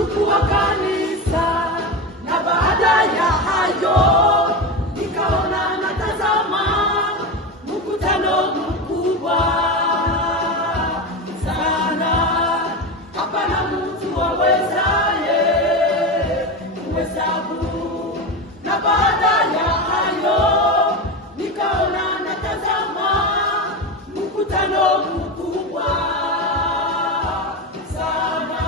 ulichukua kanisa, na baada ya hayo nikaona natazama mkutano mkubwa sana. Hapana mtu awezaye kuhesabu. Na baada ya hayo nikaona natazama mkutano mkubwa sana.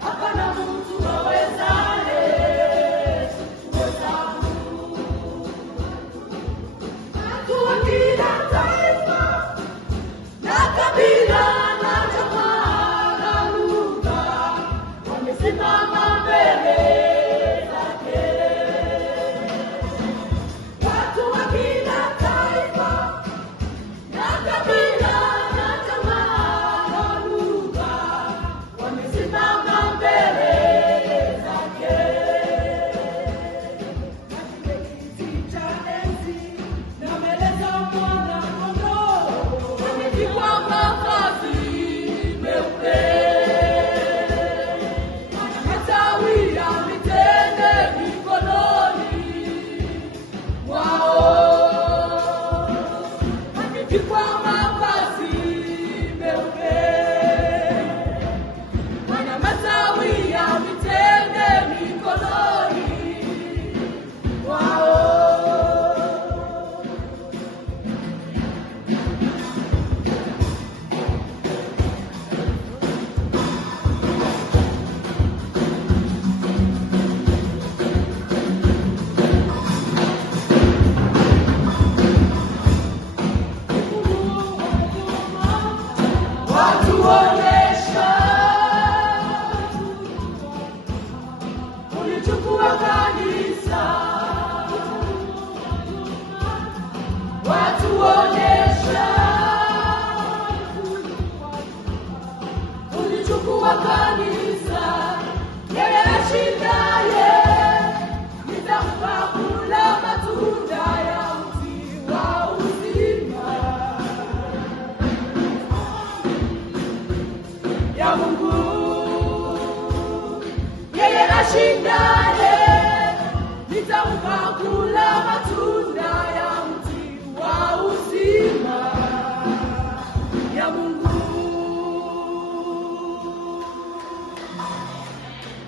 Hapana mtu awezaye kuhesabu. Watu wa kila taifa na kabila na jamaa na lugha wamesimama mbele zake. Watu wa kila taifa na kabila na jamaa na lugha wamesimama mbele zake. Na kiti cha enzi na mbele za Mwana-Kondoo wamevikwa mavazi meupe. Wana matawi ya mitende mikononi mwao. Wamevikwa mavazi meupe. Wana matawi ya mitende mikononi mwao. Watu onesha ulichukua kanisa. Watu onesha ulichukua kanisa. Yeye ashindaye nitampa kula matunda ya mti wa uzima ya Mungu. Yeye ashindaye